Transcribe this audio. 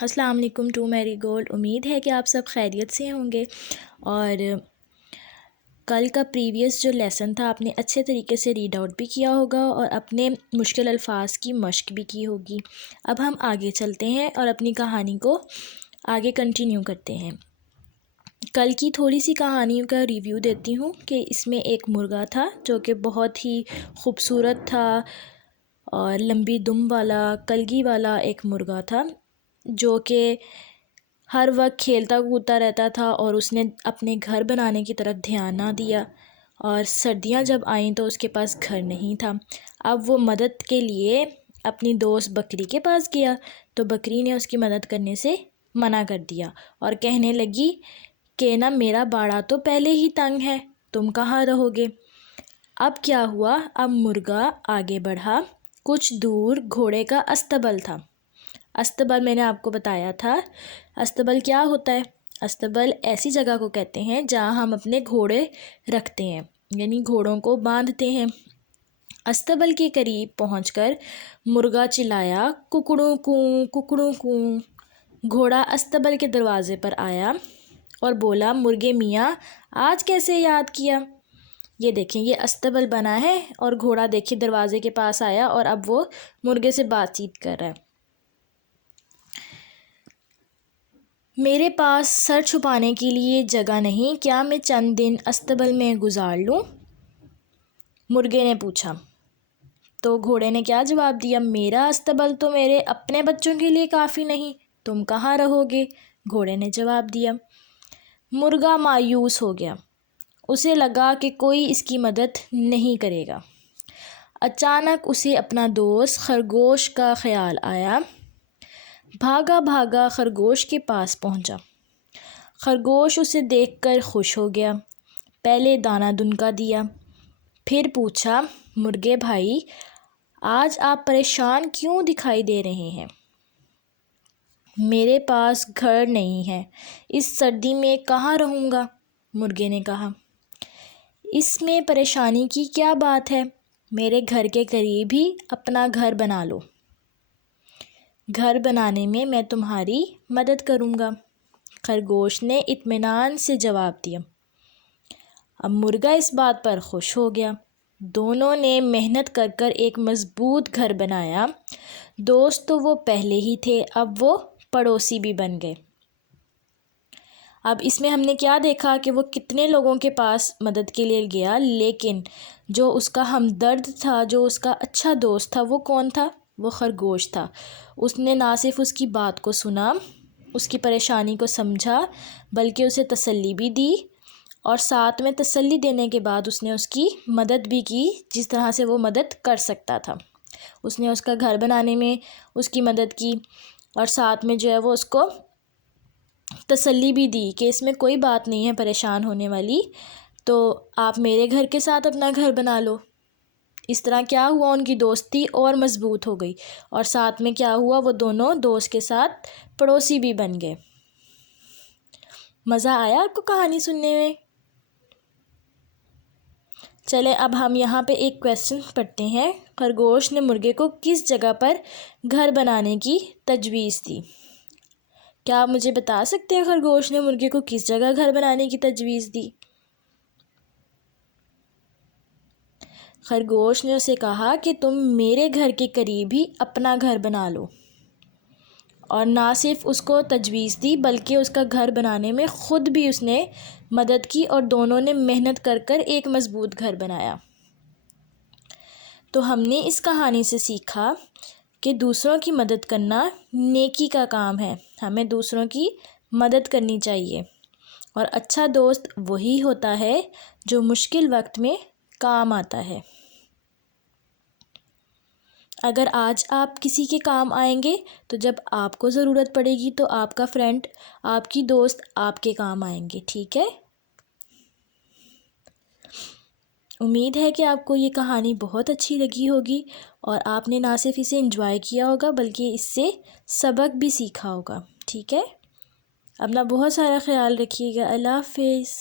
السلام علیکم to marry gold. امید ہے کہ آپ سب خیریت سے ہوں گے اور کل کا پریویس جو لیسن تھا آپ نے اچھے طریقے سے ریڈ آؤٹ بھی کیا ہوگا اور اپنے مشکل الفاظ کی مشق بھی کی ہوگی. اب ہم آگے چلتے ہیں اور اپنی کہانی کو آگے کنٹینیو کرتے ہیں. کل کی تھوڑی سی کہانیوں کا ریویو دیتی ہوں کہ اس میں ایک مرغا تھا جو کہ بہت ہی خوبصورت تھا اور لمبی دم والا کلگی والا ایک مرغا تھا جو کہ ہر وقت کھیلتا کودتا رہتا تھا اور اس نے اپنے گھر بنانے کی طرف دھیان نہ دیا اور سردیاں جب آئیں تو اس کے پاس گھر نہیں تھا. اب وہ مدد کے لیے اپنی دوست بکری کے پاس گیا تو بکری نے اس کی مدد کرنے سے منع کر دیا اور کہنے لگی کہ نا میرا باڑا تو پہلے ہی تنگ ہے، تم کہاں رہو گے. اب کیا ہوا، اب مرغا آگے بڑھا. کچھ دور گھوڑے کا استبل تھا. استبل میں نے آپ کو بتایا تھا استبل کیا ہوتا ہے. استبل ایسی جگہ کو کہتے ہیں جہاں ہم اپنے گھوڑے رکھتے ہیں، یعنی گھوڑوں کو باندھتے ہیں. استبل کے قریب پہنچ کر مرغا چلایا ککڑوں کوں ککڑوں کوں. گھوڑا استبل کے دروازے پر آیا اور بولا مرغے میاں آج کیسے یاد کیا. یہ دیکھیں یہ استبل بنا ہے اور گھوڑا دیکھیں دروازے کے پاس آیا اور اب وہ مرغے سے بات چیت کر رہا ہے. میرے پاس سر چھپانے کے لیے جگہ نہیں، کیا میں چند دن استبل میں گزار لوں؟ مرغے نے پوچھا. تو گھوڑے نے کیا جواب دیا، میرا استبل تو میرے اپنے بچوں کے لیے کافی نہیں، تم کہاں رہو گے؟ گھوڑے نے جواب دیا. مرغا مایوس ہو گیا، اسے لگا کہ کوئی اس کی مدد نہیں کرے گا. اچانک اسے اپنا دوست خرگوش کا خیال آیا. بھاگا بھاگا خرگوش کے پاس پہنچا. خرگوش اسے دیکھ کر خوش ہو گیا. پہلے دانہ دنکا دیا، پھر پوچھا مرغے بھائی آج آپ پریشان کیوں دکھائی دے رہے ہیں؟ میرے پاس گھر نہیں ہے، اس سردی میں کہاں رہوں گا؟ مرغے نے کہا. اس میں پریشانی کی کیا بات ہے، میرے گھر کے قریب ہی اپنا گھر بنا لو، گھر بنانے میں میں تمہاری مدد کروں گا. خرگوش نے اطمینان سے جواب دیا. اب مرغا اس بات پر خوش ہو گیا. دونوں نے محنت کر کر ایک مضبوط گھر بنایا. دوست تو وہ پہلے ہی تھے، اب وہ پڑوسی بھی بن گئے. اب اس میں ہم نے کیا دیکھا کہ وہ کتنے لوگوں کے پاس مدد کے لیے گیا، لیکن جو اس کا ہمدرد تھا، جو اس کا اچھا دوست تھا، وہ کون تھا؟ وہ خرگوش تھا. اس نے نہ صرف اس کی بات کو سنا، اس کی پریشانی کو سمجھا، بلکہ اسے تسلی بھی دی اور ساتھ میں تسلی دینے کے بعد اس نے اس کی مدد بھی کی جس طرح سے وہ مدد کر سکتا تھا. اس نے اس کا گھر بنانے میں اس کی مدد کی اور ساتھ میں جو ہے وہ اس کو تسلی بھی دی کہ اس میں کوئی بات نہیں ہے پریشان ہونے والی، تو آپ میرے گھر کے ساتھ اپنا گھر بنا لو. اس طرح کیا ہوا، ان کی دوستی اور مضبوط ہو گئی اور ساتھ میں کیا ہوا، وہ دونوں دوست کے ساتھ پڑوسی بھی بن گئے. مزہ آیا آپ کو کہانی سننے میں؟ چلیں اب ہم یہاں پہ ایک کویسچن پڑھتے ہیں. خرگوش نے مرغے کو کس جگہ پر گھر بنانے کی تجویز دی؟ کیا آپ مجھے بتا سکتے ہیں خرگوش نے مرغے کو کس جگہ گھر بنانے کی تجویز دی؟ خرگوش نے اسے کہا کہ تم میرے گھر کے قریب ہی اپنا گھر بنا لو، اور نہ صرف اس کو تجویز دی بلکہ اس کا گھر بنانے میں خود بھی اس نے مدد کی اور دونوں نے محنت کر کر ایک مضبوط گھر بنایا. تو ہم نے اس کہانی سے سیکھا کہ دوسروں کی مدد کرنا نیکی کا کام ہے، ہمیں دوسروں کی مدد کرنی چاہیے اور اچھا دوست وہی ہوتا ہے جو مشکل وقت میں کام آتا ہے. اگر آج آپ کسی کے کام آئیں گے تو جب آپ کو ضرورت پڑے گی تو آپ کا فرینڈ، آپ کی دوست آپ کے کام آئیں گے. ٹھیک ہے؟ امید ہے کہ آپ کو یہ کہانی بہت اچھی لگی ہوگی اور آپ نے نہ صرف اسے انجوائے کیا ہوگا بلکہ اس سے سبق بھی سیکھا ہوگا. ٹھیک ہے؟ اپنا بہت سارا خیال رکھیے گا. اللہ حافظ.